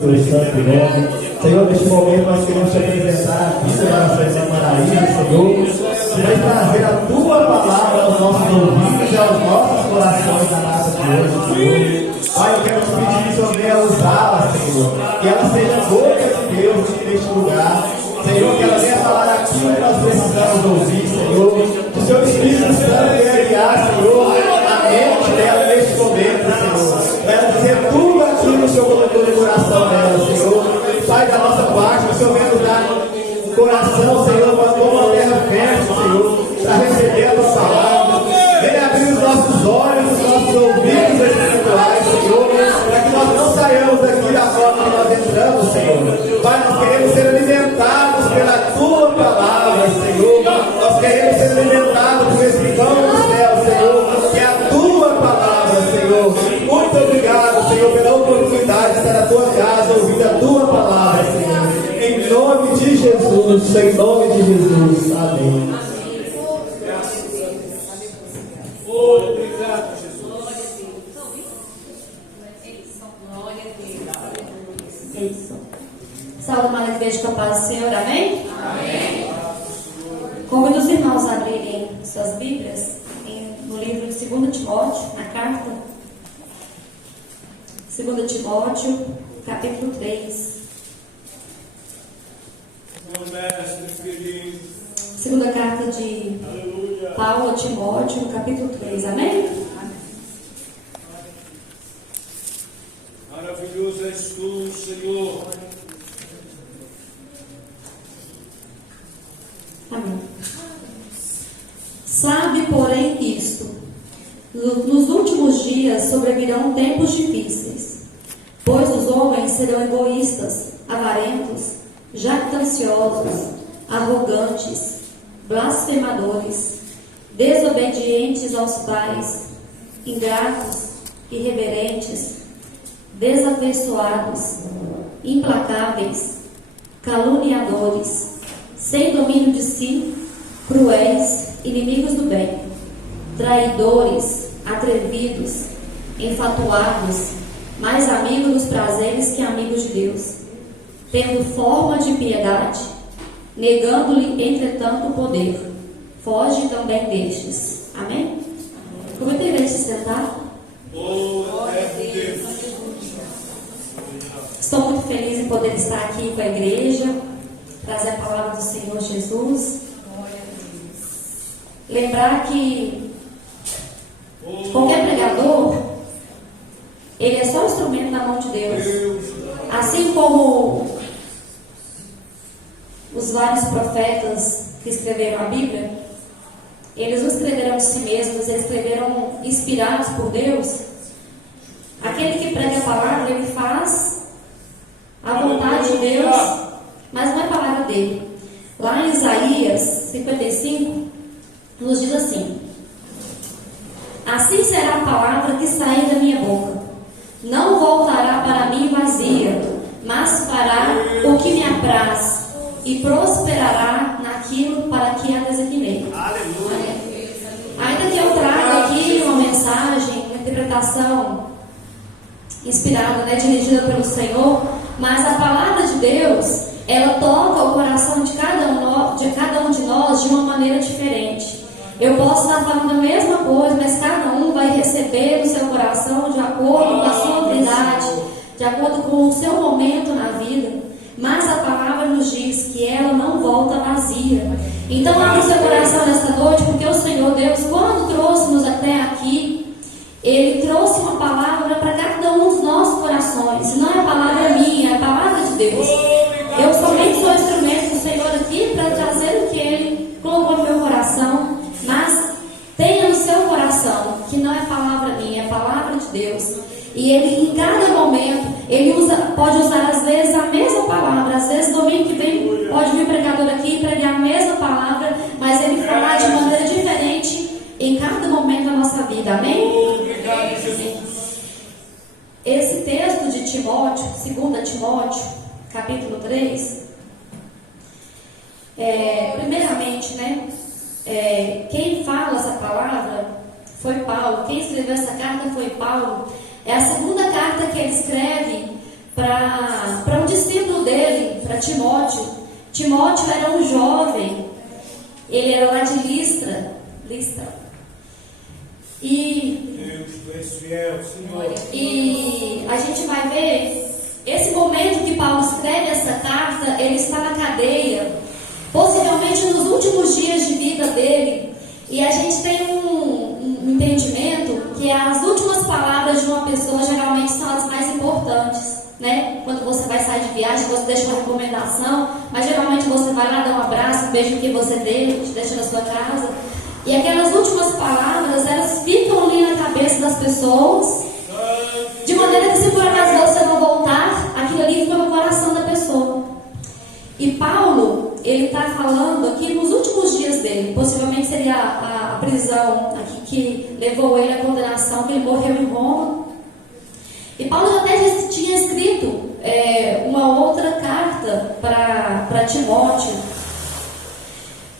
Pelo santo nome. Senhor, neste momento nós queremos te apresentar aqui, Senhor, a nossa irmã Maraísa, Senhor, que vai trazer a tua palavra aos nossos ouvidos e aos nossos corações na data de hoje, Senhor. Pai, eu quero te pedir, Senhor, venha usá-la, Senhor, que ela seja a boca de Deus neste lugar. Senhor, que ela venha falar aquilo que nós precisamos ouvir, Senhor. Que o Seu Espírito Santo venha guiar, Senhor, a mente dela neste momento, Senhor. Ela dizer tudo aquilo que o Senhor colocou no coração dela, Senhor. Pai, da nossa parte, o Senhor venha nos dar um coração, Senhor, como uma terra fértil, Senhor, para receber a tua palavra. Venha abrir os nossos olhos, os nossos ouvidos espirituais, Senhor, para que nós não saiamos daqui da forma que nós entramos, Senhor. Pai, nós queremos ser alimentados pela tua palavra, Senhor. Nós queremos ser alimentados por esse pão do céu, Senhor, que é a tua palavra, Senhor. Muito obrigado, Senhor, pela oportunidade de estar na tua casa, ouvir a tua palavra, Senhor. Em nome de Jesus, em nome de Jesus. Amém. Obrigado, Jesus. Saúde, uma igreja com a paz do Senhor, amém? Amém. Convido os irmãos a abrirem suas Bíblias no livro de 2 Timóteo, na carta 2 Timóteo, capítulo 3. Segunda carta de Paulo a Timóteo, no capítulo 3, amém? Maravilhoso és tu, Senhor. Amém. Sabe, porém, isto: nos últimos dias sobrevirão tempos difíceis, pois os homens serão egoístas, avarentos, jactanciosos, arrogantes, blasfemadores, desobedientes aos pais, ingratos, irreverentes, desafeiçoados, implacáveis, caluniadores, sem domínio de si, cruéis, inimigos do bem, traidores, atrevidos, enfatuados, mais amigos dos prazeres que amigos de Deus, tendo forma de piedade, negando-lhe, entretanto, o poder. Foge também destes. Amém? Como é que se sentar? Estou muito feliz em poder estar aqui com a igreja, trazer a palavra do Senhor Jesus. Lembrar que qualquer pregador, ele é só um instrumento na mão de Deus. Assim como os vários profetas que escreveram a Bíblia, eles não escreveram de si mesmos, eles escreveram inspirados por Deus. Aquele que prega a palavra, ele faz a vontade de Deus, mas não é a palavra dele. Lá em Isaías 55, nos diz assim: assim será a palavra que sair da minha boca, não voltará para mim vazia, mas fará o que me apraz e prosperará naquilo para que a designei. Aleluia. Ainda que eu traga aqui uma mensagem, uma interpretação inspirada, dirigida pelo Senhor, mas a palavra de Deus, ela toca o coração de cada um de nós de uma maneira diferente. Eu posso estar falando a mesma coisa, mas cada um vai receber no seu coração de acordo com a sua verdade, de acordo com o seu momento na vida. Mas a palavra nos diz que ela não volta vazia. Então abra o seu coração nesta noite, porque o Senhor Deus, quando trouxe-nos até aqui, Ele trouxe uma palavra para cada um dos nossos corações. Não é a palavra minha, é a palavra de Deus. Eu somente sou instrumento do Senhor aqui para trazer o que Ele colocou no meu coração. Mas tenha no seu coração que não é palavra minha, é palavra de Deus. E Ele, em cada momento, Ele pode usar às vezes a mesma palavra. Às vezes, domingo que vem, pode vir pregador aqui e pregar a mesma palavra, mas Ele falar de maneira diferente em cada momento da nossa vida. Amém? Esse texto de Timóteo, 2 Timóteo, capítulo 3, primeiramente, quem fala essa palavra foi Paulo. Quem escreveu essa carta foi Paulo. É a segunda carta que ele escreve para um discípulo dele, para Timóteo. Timóteo era um jovem, ele era lá de Listra. E a gente vai ver esse momento que Paulo escreve essa carta. Ele está na cadeia, possivelmente nos últimos dias de vida dele. E a gente tem um entendimento que as últimas palavras de uma pessoa geralmente são as mais importantes, né? Quando você vai sair de viagem, você deixa uma recomendação, mas geralmente você vai lá dar um abraço, um beijo que você deixa na sua casa. E aquelas últimas palavras, elas ficam ali na cabeça das pessoas, de maneira que, se por acaso você não voltar, aquilo ali fica no coração da pessoa. E Paulo, ele está falando aqui nos últimos dias dele, possivelmente seria a prisão aqui que levou ele à condenação, que ele morreu em Roma. E Paulo até tinha escrito uma outra carta para Timóteo.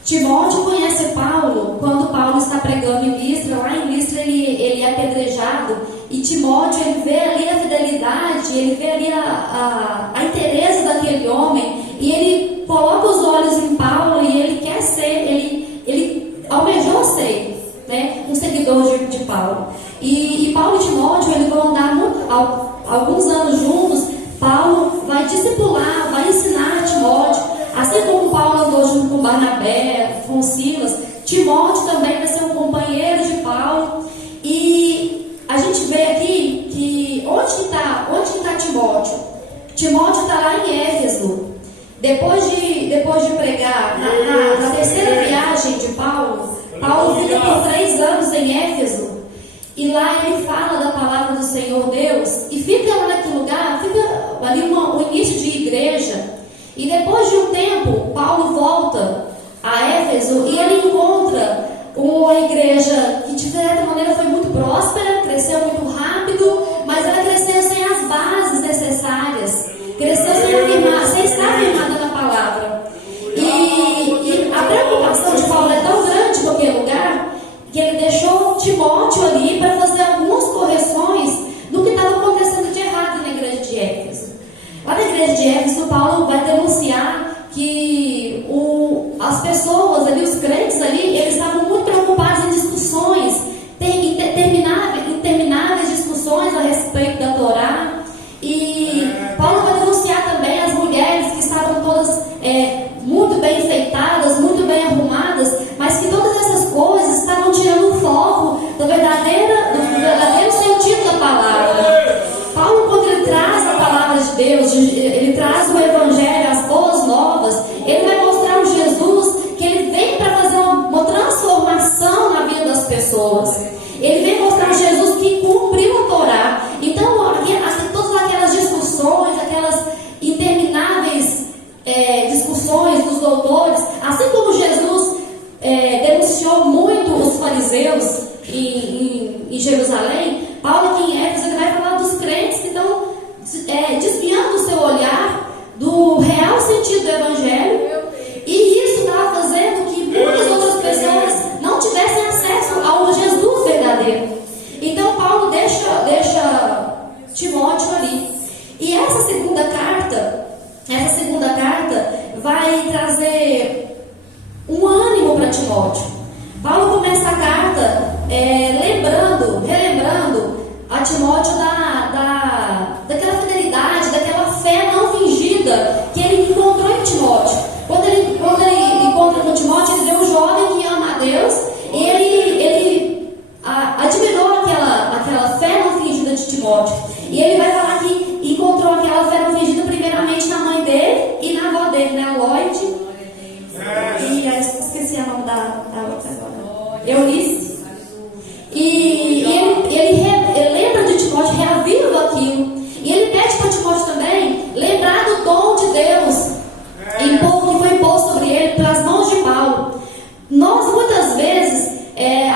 Timóteo conhece Paulo quando Paulo está pregando em Listra. Lá em Listra ele é apedrejado, e Timóteo, ele vê ali a fidelidade, ele vê ali a interesse daquele homem, e ele coloca os olhos em Paulo, e ele quer ser, ele almejou ser, né, um seguidor de Paulo. E Paulo e Timóteo, eles vão andar alguns anos juntos. Paulo vai discipular, vai ensinar Timóteo, assim como Paulo andou junto com Barnabé, com Silas. Timóteo também vai ser um companheiro de Paulo. E a gente vê aqui que onde que está Timóteo? Timóteo está lá em Éfeso. Depois de pregar na terceira viagem de Paulo, Paulo fica por 3 anos em Éfeso. E lá ele fala da palavra do Senhor Deus, e fica lá naquele lugar, fica ali o início de igreja. E depois de um tempo, Paulo volta a Éfeso, e ele encontra uma igreja que, de certa maneira, foi muito próspera, cresceu muito rápido, mas ela cresceu sem as bases necessárias, cresceu sem estar firmada na palavra. E a preocupação de Paulo é tão grande com aquele lugar, que ele deixou Timóteo ali para fazer algumas correções do que estava acontecendo de errado na igreja de Éfeso. Lá na igreja de Éfeso, Paulo vai denunciar que as pessoas ali, os crentes ali, eles estavam muito preocupados em discussões, intermináveis discussões a respeito da Torá. E Paulo vai denunciar também as mulheres que estavam todas muito bem enfeitadas, muito bem arrumadas, mas que todas essas coisas estavam tirando o foco do verdadeiro sentido da palavra. Paulo, quando ele traz a palavra de Deus, ele traz o Evangelho, as boas novas, ele vai mostrar um Jesus que ele vem para fazer uma transformação na vida das pessoas. Ele vem mostrar um Jesus que cumpriu a Torá. Então, todas aquelas discussões, aquelas intermináveis discussões dos doutores, assim como Jesus denunciou muito os fariseus em Jerusalém, Paulo aqui em Éfeso, ele vai falar dos crentes que estão desviando o seu olhar do real sentido do Evangelho, e isso estava fazendo que muitas outras pessoas não tivessem acesso ao Jesus verdadeiro. Então Paulo deixa Timóteo ali. E essa segunda carta vai trazer um ânimo para Timóteo. Paulo começa a carta relembrando a Timóteo daquela fidelidade, daquela fé não fingida que ele encontrou em Timóteo. Quando ele encontra com Timóteo, ele vê um jovem que ama a Deus, e ele admirou aquela fé não fingida de Timóteo. E ele vai falar que encontrou aquela fé não fingida primeiramente na mãe dele e na avó dele, né? Lloyd. E esqueci o nome da outra agora. Eunice. E ele lembra de Timóteo, reaviva aquilo. E ele pede para Timóteo também lembrar do dom de Deus que foi imposto sobre ele pelas mãos de Paulo. Nós, muitas vezes,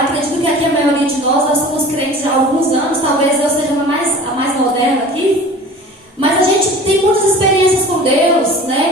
acredito que aqui a maioria de nós somos crentes há alguns anos, talvez eu seja a mais moderna aqui, mas a gente tem muitas experiências com Deus, né?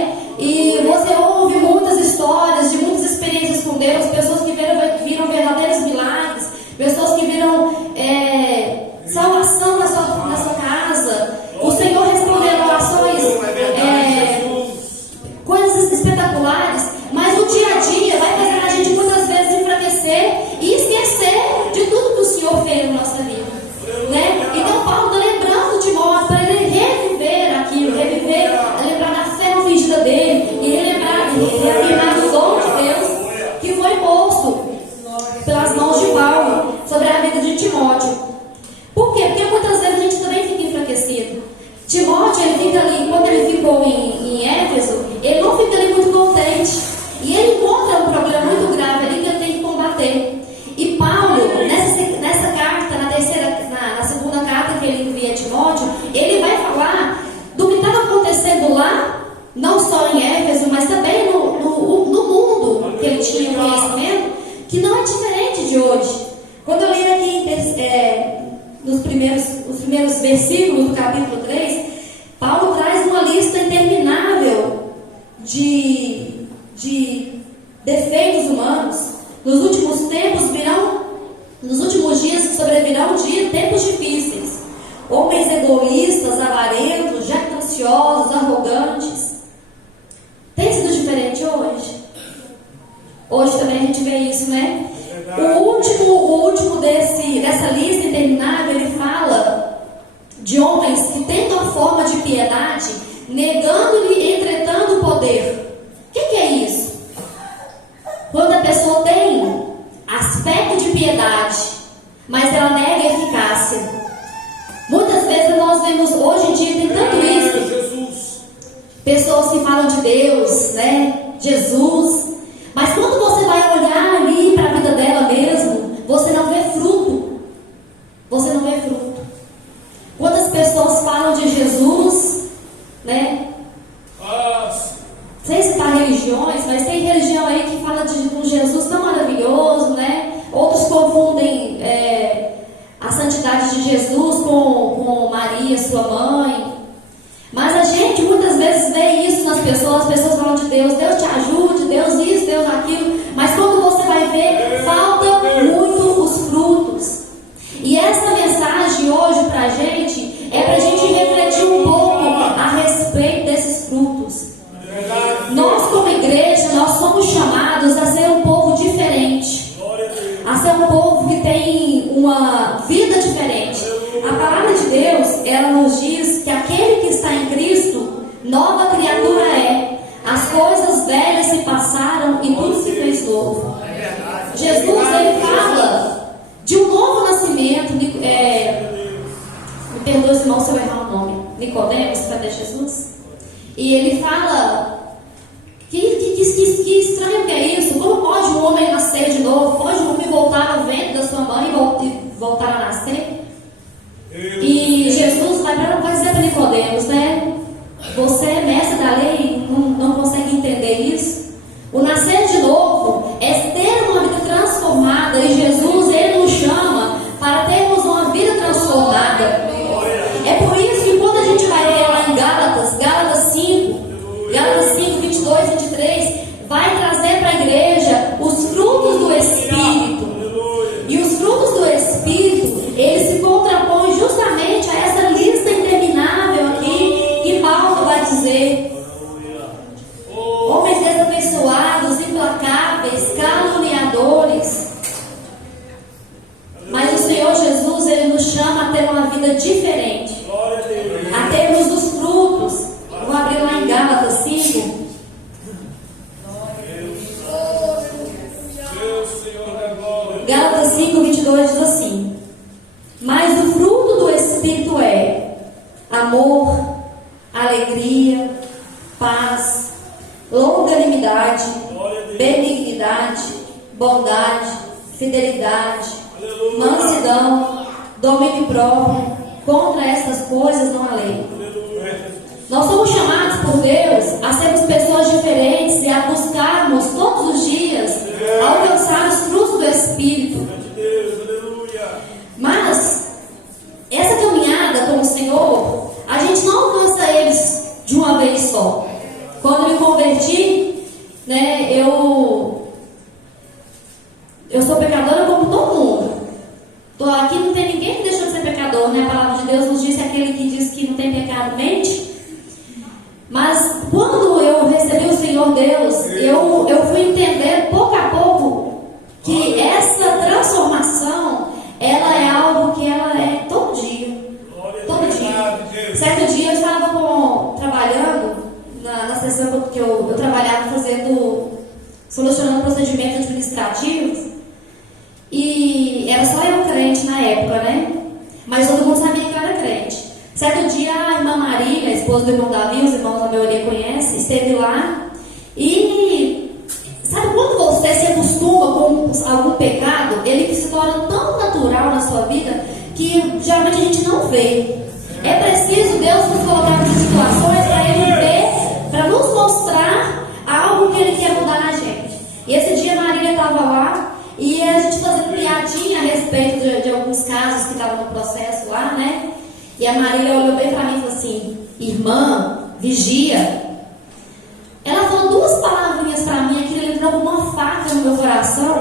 mas também no mundo que ele tinha conhecimento, que não é diferente de hoje. Quando eu li aqui os primeiros versículos do capítulo 3, Paulo traz uma lista interminável de defeitos humanos. Nos últimos dias sobrevirão tempos difíceis. Homens egoístas, avarentos, jactanciosos, arrogantes. Tem sido diferente hoje? Hoje também a gente vê isso, né? O último dessa lista interminável, ele fala de homens que tentam a forma de piedade, negando-lhe, entretanto, o poder. O que é isso? Quando a pessoa tem aspecto de piedade, mas ela nega a eficácia. Muitas vezes nós vemos, hoje em dia, tem tanto isso. Pessoas que falam de Deus, né? Jesus. Mas quando você vai olhar ali para a vida dela mesmo, você não vê fruto. Você não vê fruto. Quantas pessoas falam de Jesus, né? Sem citar religiões, mas tem religião aí que fala de um Jesus tão maravilhoso, né? Outros confundem a santidade de Jesus com Maria, sua mãe. Mas a gente muitas vezes vê isso nas pessoas. As pessoas falam de Deus, Deus te ajude, Deus isso, Deus aquilo. Mas quando você vai ver, falta muito os frutos. E essa mensagem hoje pra gente é pra gente refletir um pouco a respeito desses frutos. Nós como igreja, nós somos chamados a ser um povo diferente, a ser um povo que tem uma vida diferente. A palavra de Deus, ela nos diz que aquele que está em Cristo, nova criatura é. As coisas velhas se passaram e tudo se fez novo. Jesus, ele fala de um novo nascimento. Me perdoe, irmão, se eu errar o nome. Nicodemos, cadê Jesus? E ele fala que estranho que é isso. Como pode um homem nascer de novo? Pode um homem voltar ao ventre da sua mãe e voltar a nascer? E Jesus vai dizer para Nicodemos, né? Você é mestre da lei, não consegue entender isso? O nascer de novo é ter uma vida transformada. E Jesus, ele nos chama para termos uma vida transformada. É por isso que quando a gente vai ler lá em Gálatas 5, 22, 23, vai trazer para a igreja os frutos do Espírito. E os frutos do Espírito, eles se contrapõem justamente a essa lista interminável aqui que Paulo vai dizer. Homens desapessoados, implacáveis, caluniadores. Mas o Senhor Jesus, ele nos chama a ter uma vida diferente, a termos os frutos. Vou abrir lá em Gálatas 5. Gálatas 5, 22 diz assim: mas o fruto do Espírito é amor, alegria, paz, longanimidade, benignidade, bondade, fidelidade, mansidão, domínio próprio. Contra essas coisas não há lei. Nós somos chamados por Deus a sermos pessoas diferentes e a buscarmos todos os dias alcançar os frutos do Espírito. Mas essa caminhada com o Senhor, a gente não alcança eles de uma vez só. Quando eu me converti, né, eu sou pecadora como todo mundo. Aqui não tem ninguém que deixou de ser pecador, né? A palavra de Deus nos diz que aquele que diz que não tem pecado mente. Mas quando eu recebi o Senhor Deus, eu fui entender pouco a pouco que essa transformação, ela é algo que ela é todo dia. Todo dia. Certo dia eu estava trabalhando na sessão que eu trabalhava solucionando procedimentos administrativos. E era só eu crente na época, né? Mas todo mundo sabia que eu era crente. Certo dia, a irmã Maria, a esposa do irmão Davi, os irmãos da maioria conhecem, esteve lá. E sabe quando você se acostuma com algum pecado, ele se torna tão natural na sua vida que geralmente a gente não vê. É preciso Deus nos colocar em situações para Ele ver, para nos mostrar E a Marília olhou bem para mim e falou assim: irmã, vigia. Ela falou duas palavrinhas para mim, aquilo entrou como uma faca no meu coração.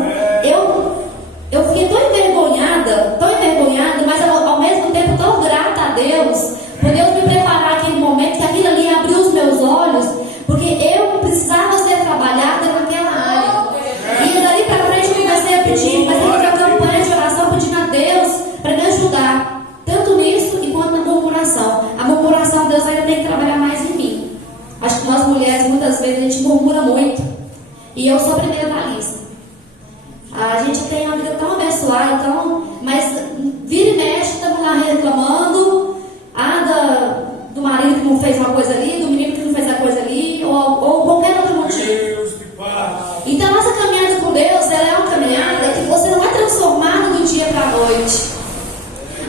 Eu fiquei tão envergonhada, mas ao mesmo tempo tão grata a Deus, por Deus me preparar aquele momento, que aquilo ali abriu os meus olhos, porque eu precisava ser trabalhada naquela área. E dali para frente eu comecei a pedir, mas eu fiz uma campanha de oração pedindo a Deus para me ajudar, tanto nisso quanto na murmuração. A murmuração, Deus ainda tem que trabalhar mais em mim. Acho que nós mulheres, muitas vezes, a gente murmura muito. E eu sou a primeira da lista. A gente tem uma vida tão abençoada, mas vira e mexe, estamos lá reclamando do marido que não fez uma coisa ali, do menino que não fez a coisa ali, ou qualquer outro motivo. Então, a nossa caminhada com Deus, ela é uma caminhada que você não vai transformar do dia para a noite.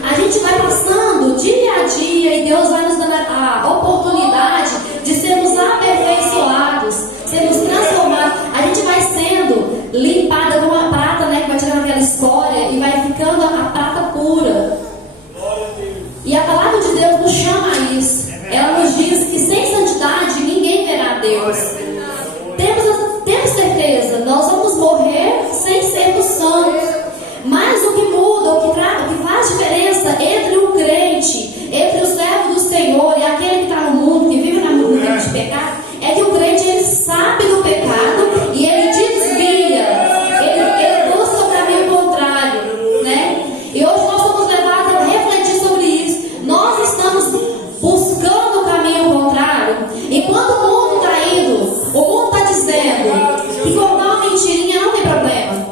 A gente vai passando dia a dia e Deus vai nos dando a oportunidade de sermos aperfeiçoados, sermos transformados. A gente vai sendo limpada com uma prata, né, que vai tirando aquela escória e vai ficando a prata pura. E a palavra de Deus nos chama a isso. Ela nos diz que sem santidade ninguém verá Deus. Temos certeza, nós vamos morrer sem sermos santos. Mas o que muda, o que faz diferença entre o crente, entre o servo do Senhor e aquele que está no mundo, que vive no mundo de pecado, é que o crente, ele sabe do pecado e ele desvia, ele busca o caminho contrário, né? E hoje nós somos levados a refletir sobre isso. Nós estamos buscando o caminho contrário. Enquanto o mundo está indo, o mundo está dizendo que contar uma mentirinha não tem problema.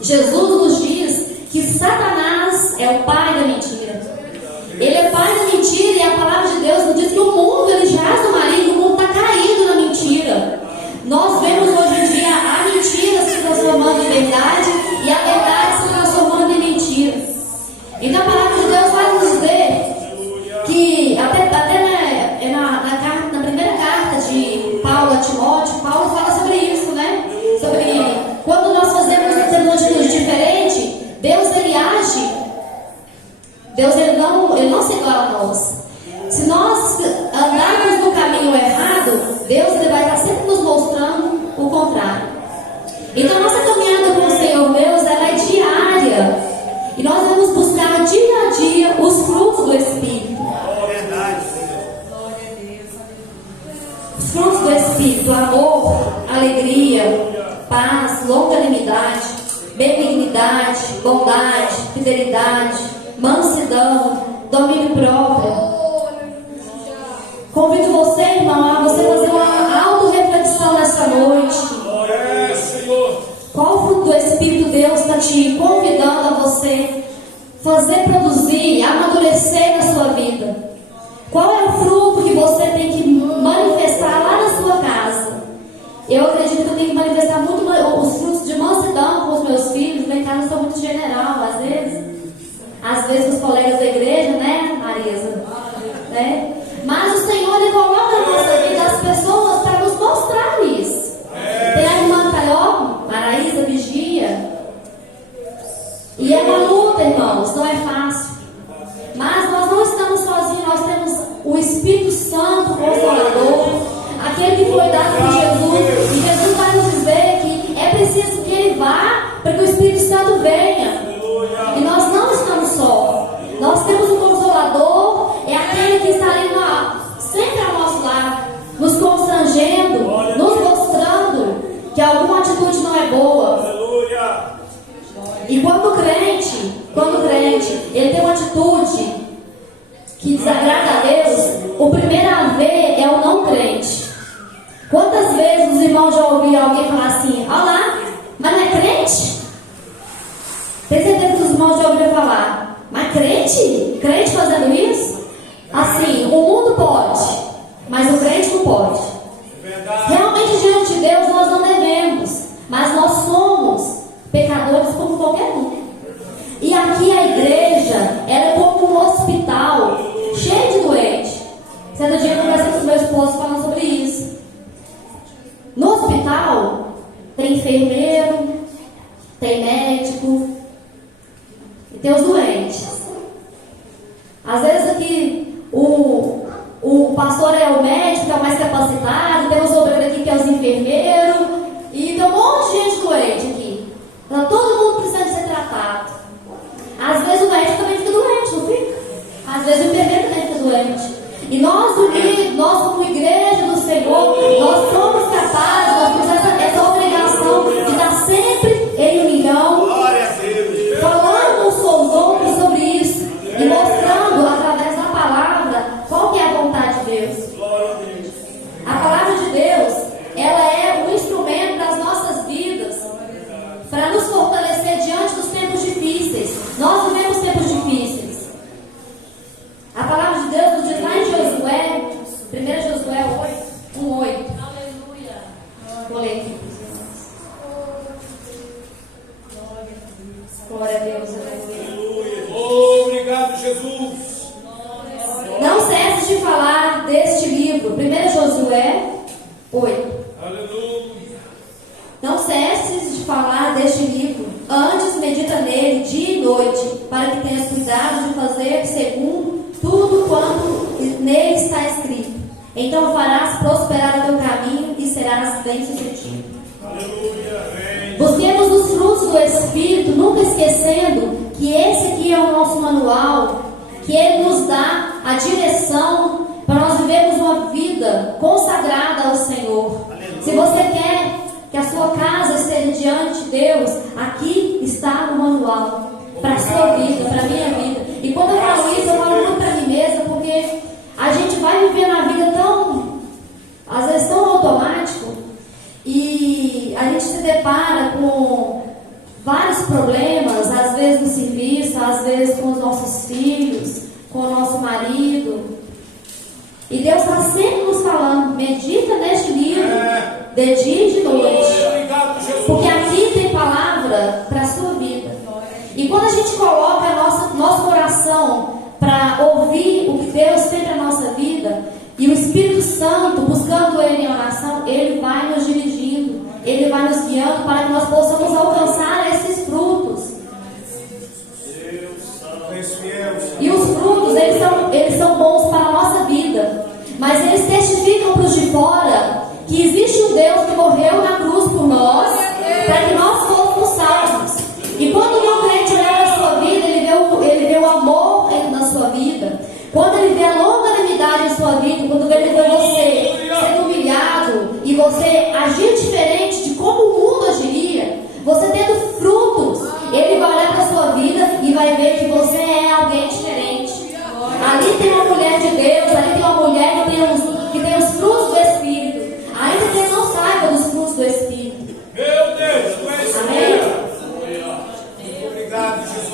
Jesus nos diz que Satanás é o pai da mentira. Ele é pai da mentira, e a palavra de Deus nos diz que o mundo, ele jaz no maligno, o mundo está caído na mentira. Nós vemos hoje em dia a mentira se transformando em verdade e a verdade se transformando em mentira. Então a palavra de Deus vai nos dizer que até na primeira carta de Paulo a Timóteo, Paulo fala sobre isso, né? Sobre quando nós fazemos uma atitude diferente, Deus, ele age. Deus, ele não se iguala a nós. Se nós andarmos no caminho errado, Deus, ele vai estar sempre nos mostrando o contrário. Então, nossa caminhada com o Senhor Deus, ela é diária. E nós vamos buscar dia a dia os frutos do Espírito. Os frutos do Espírito: amor, alegria, paz, longanimidade, benignidade, bondade, fidelidade, mansidão, domínio próprio. Convido você, irmão, a você fazer uma auto-reflexão nessa noite. Qual o fruto do Espírito Deus está te convidando a você fazer produzir, amadurecer na sua vida? Qual é o fruto que você tem que manifestar lá na sua casa? Eu acredito que eu tenho que manifestar muito os frutos de mansidão com os meus filhos. Lá em casa eu sou muito general, às vezes os colegas da igreja, né, Marisa? Né? Mas o Senhor, ele coloca na nossa vida as pessoas para nos mostrar isso. Tem a irmã Caió, Maraísa, vigia. E é uma luta, irmãos, não é fácil. Mas nós não estamos sozinhos, nós temos o Espírito Santo, Consolador, aquele que foi dado por Jesus. E Jesus vai nos dizer que é preciso que ele vá para que o Espírito Santo venha. E nós não estamos só. Nós temos o Consolador, é aquele que está ali sempre ao nosso lado, nos constrangendo, nos mostrando que alguma atitude não é boa. E quando o crente, ele tem uma atitude que desagrada a Deus, o primeiro a ver é o não crente. Quantas vezes os irmãos já ouviram alguém falar assim: olha lá, mas não é crente? Tem certeza que os irmãos já ouviram falar: mas crente? Crente fazendo isso? Assim, o mundo pode, mas o crente não pode. Realmente, diante de Deus, nós não devemos, mas nós somos pecadores como qualquer um. E aqui a igreja, ela é como um hospital cheio de doentes. Certo dia eu conversei com o meu esposo falando sobre isso. No hospital tem enfermeiro, tem médico e tem os doentes. Às vezes aqui Então farás prosperar o teu caminho e serás bem-sucedido. Busquemos os frutos do Espírito, nunca esquecendo que esse aqui é o nosso manual, que ele nos dá a direção para nós vivermos uma vida consagrada ao Senhor. Se você quer que a sua casa esteja diante de Deus, aqui está o manual para a sua vida, para a minha vida. E quando eu falo isso, eu falo muito para mim mesma, porque a gente vai viver na vida tão, às vezes tão automático, e a gente se depara com vários problemas, às vezes no serviço, às vezes com os nossos filhos, com o nosso marido. E Deus está sempre nos falando: medita neste livro de dia e de noite, porque aqui tem palavra para a sua vida. E quando a gente coloca nosso coração para ouvir o que Deus tem para a nossa vida, e o Espírito Santo, buscando Ele em oração, Ele vai nos dirigindo, Ele vai nos guiando para que nós possamos alcançar esses frutos. E os frutos, eles são bons para a nossa vida, mas eles testificam para os de fora que existe um Deus que morreu na cruz por nós, para que nós fôssemos salvos. E quando o crente olha para a sua vida, ele vê o amor na sua vida. Quando ele vê a longanimidade em sua vida, quando ele vê você sendo humilhado e você agir diferente de como o mundo agiria, você tendo frutos, ele vai olhar para a sua vida e vai ver que você é alguém diferente. Ali tem uma mulher de Deus, ali tem uma mulher que tem os frutos do Espírito, ainda que ele não saiba dos frutos do Espírito. Meu Deus, amém? Obrigado, Jesus.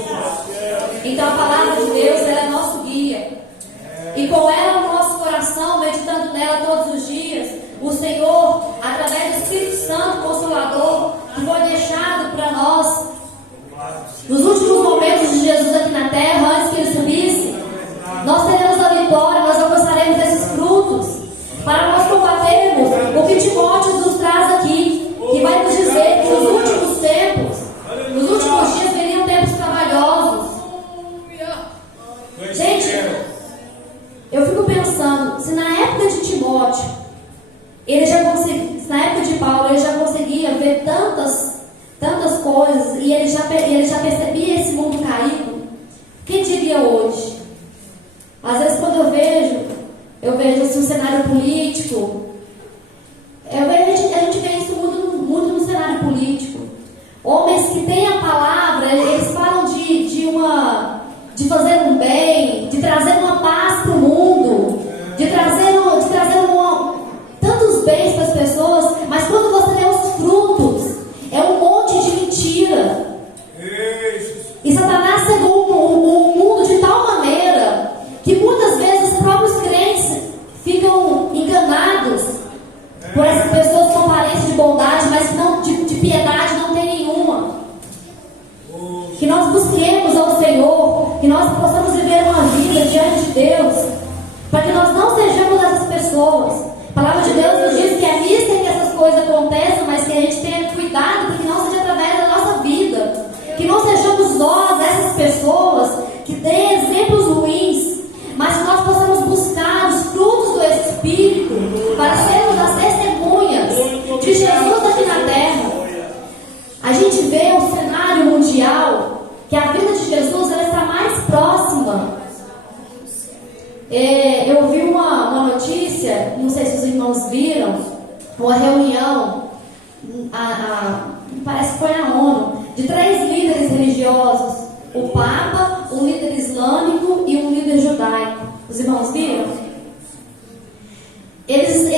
Então a palavra de Deus, ela é nosso guia. E com ela no nosso coração, meditando nela todos os dias, o Senhor, através do Espírito Santo Consolador, que foi deixado para nós nos últimos momentos de Jesus aqui na terra, antes que ele subisse, nós teremos a vitória, nós alcançaremos esses frutos, para nós combatermos o que Timóteo nos traz aqui, que vai nos dizer que nos últimos tempos, nos últimos dias viriam tempos trabalhosos. Gente, eu fico pensando, se na época de Timóteo, na época de Paulo, ele já conseguia ver tantas coisas, e ele já percebia esse mundo caído, quem diria hoje? Às vezes quando eu vejo assim, um cenário político, a gente vê isso muito no cenário político. Homens que têm a palavra, eles falam de fazer um bem, de trazer uma paz para o mundo, de trazer tantos bens para as pessoas, mas quando você vê os frutos, é um monte de mentira. E Satanás cegou o mundo de tal maneira que muitas vezes os próprios crentes ficam enganados por essas pessoas que são parentes de bondade, mas não, de piedade não tem nenhuma. Que nós busquemos ao Senhor, que nós possamos viver uma vida diante de Deus, para que nós não sejamos essas pessoas. A palavra de Deus nos diz que é lícito que essas coisas aconteçam, mas que a gente tenha cuidado para que não seja através da nossa vida. Que não sejamos nós essas pessoas que têm exemplos ruins, mas que nós possamos buscar os frutos do Espírito para sermos as testemunhas de Jesus aqui na terra. A gente vê o cenário mundial, que a vida de Jesus ela está mais próxima. Eu vi uma notícia, não sei se os irmãos viram, uma reunião, parece que foi na ONU, de 3 líderes religiosos, o Papa, um líder islâmico e um líder judaico. Os irmãos viram? Eles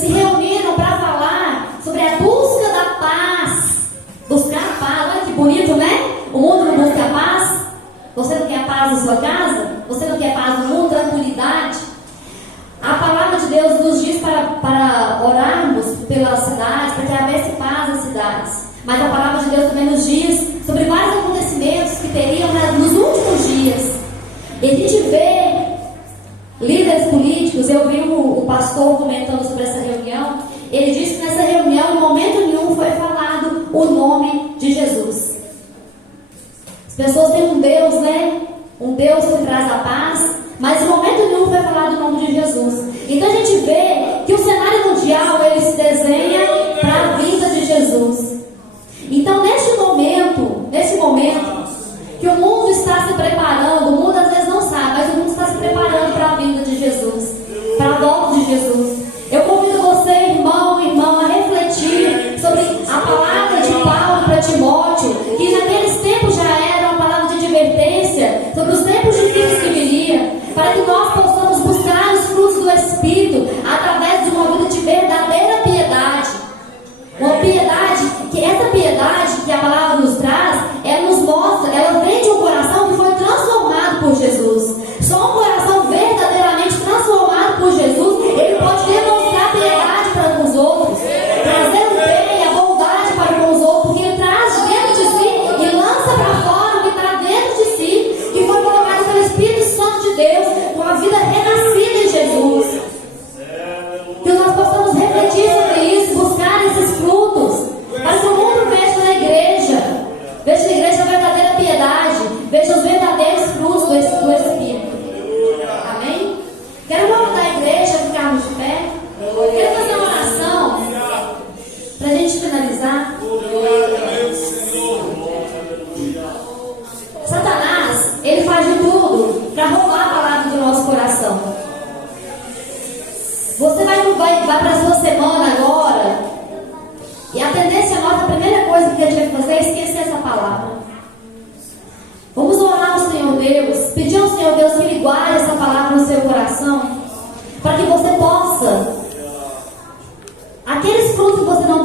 se reuniram para falar sobre a busca da paz. Buscar a paz, olha que bonito, né? O mundo não busca a paz. Você não quer paz na sua casa? Você não quer paz no mundo, tranquilidade? A palavra de Deus nos diz para orarmos pelas cidades, para que houvesse paz nas cidades. Mas a palavra de Deus também nos diz sobre vários acontecimentos que teriam nos últimos dias. E a gente vê líderes políticos. Eu vi o pastor comentando sobre essa reunião. Ele disse que nessa reunião, em momento nenhum, foi falado o nome de Jesus. As pessoas têm um Deus, né? Um Deus que traz a paz, mas em momento nenhum foi falado o nome de Jesus. Então a gente vê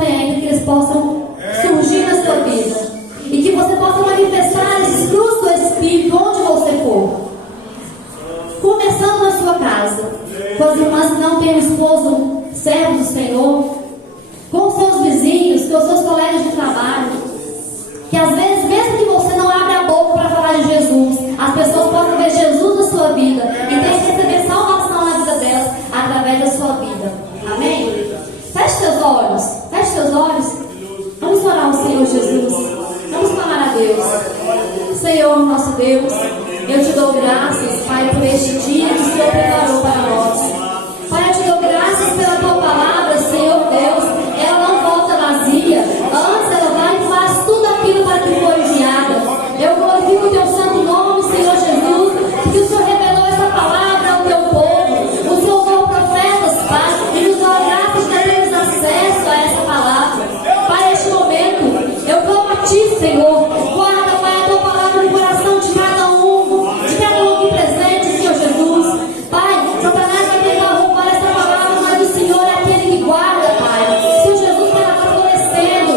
tem ainda, que eles possam surgir na sua vida. E que você possa manifestar esses frutos do Espírito onde você for. Começando na sua casa, com as irmãs que não têm esposo, servo do Senhor, com os seus vizinhos, com os seus colegas de trabalho, que às vezes, mesmo que você não abra a boca para falar de Jesus, as pessoas possam ver Jesus na sua vida e ter que receber salvação na vida delas através da sua vida. Amém? Feche seus olhos, feche seus olhos. Vamos orar ao Senhor Jesus. Vamos clamar a Deus. Senhor, nosso Deus, eu te dou graças, Pai, por este dia que o Senhor preparou para nós. Pai, eu te dou graças pela tua palavra, Senhor Deus. Ela não volta vazia. Antes ela vai e faz tudo aquilo para que for enviada. Eu glorifico o teu santo nome, Senhor Jesus, porque o Senhor revelou essa palavra ao teu povo. O Senhor usou profetas, Pai, e nos deu a graça de termos acesso a essa palavra. Pai, neste momento, eu clamo a ti, Senhor. Guarda, Pai, a tua palavra no coração de cada um aqui presente, Senhor Jesus. Pai, Satanás vai tentar roubar essa palavra, mas o Senhor é aquele que guarda, Pai. Senhor Jesus, para ela florescendo,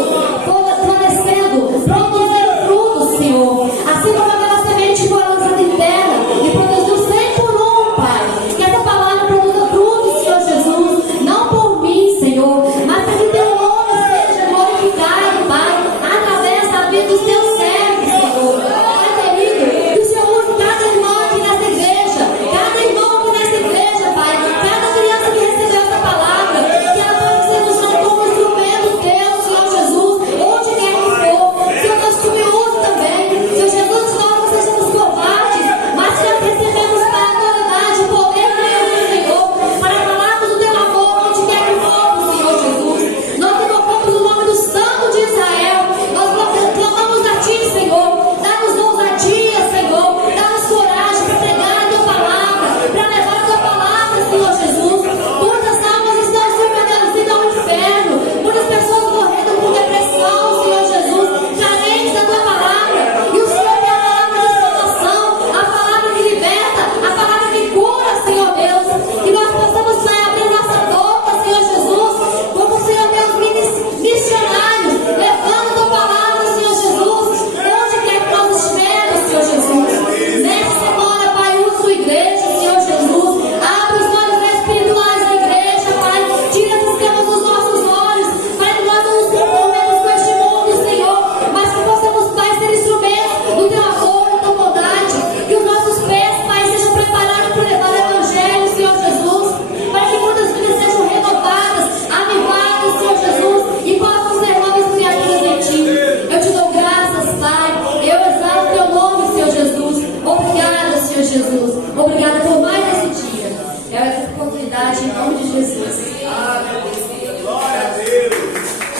produzindo frutos, Senhor. Assim como aquela semente que foi lançada em terra e produziu 100 por 1, Pai. Que essa palavra produza frutos, Senhor Jesus. Não por mim, Senhor, mas para que teu nome seja glorificado, Pai, através da vida dos teus servos, Senhor. Pai querido, que o Senhor use cada irmão aqui nessa igreja, cada irmão aqui nessa igreja, Pai, cada criança que recebeu essa palavra, que ela possa ser usada como instrumento teu, Senhor Jesus, onde quer que for. Senhor Deus, tu me use também. Senhor Jesus, nós não sejamos covardes, mas que nós recebemos a autoridade, o poder do Senhor, para falarmos do teu amor onde quer que for, Senhor Jesus. Nós invocamos o nome do Santo de Israel. Nós clamamos a ti, Senhor. Dá-nos ousadia, Senhor. Dá-nos coragem para pregar a tua palavra, para levar a tua palavra, Senhor Jesus. Muitas almas estão surpreendendo ao inferno. Muitas pessoas morrendo com depressão, Senhor Jesus, carentes da tua palavra. E o Senhor tem a palavra de salvação, a palavra que liberta, a palavra que cura, Senhor Deus. Que nós possamos, Pai, abrir nossa boca, Senhor Jesus, como, Senhor Deus, missionários, levando a tua palavra, Senhor Jesus, onde quer que nós estivermos, Senhor Jesus. Nessa semana, Pai, usa a igreja, Senhor Jesus. Abre os olhos espirituais da igreja, Pai. Tira as escamas dos nossos olhos, para que nós não nos conformemos com este mundo, Senhor, mas que possamos, Pai, ser instrumentos do teu amor, da tua bondade. Que os nossos pés, Pai, sejam preparados para levar o Evangelho, Senhor Jesus, para que muitas vidas sejam renovadas, avivadas, Senhor Jesus, e possam ser novas criaturas em ti. Eu te dou graças, Pai. Eu exalto teu nome, Senhor Jesus. Obrigada, Senhor Jesus. Obrigada por mais esse dia. É essa oportunidade em nome de Jesus. Glória a Deus.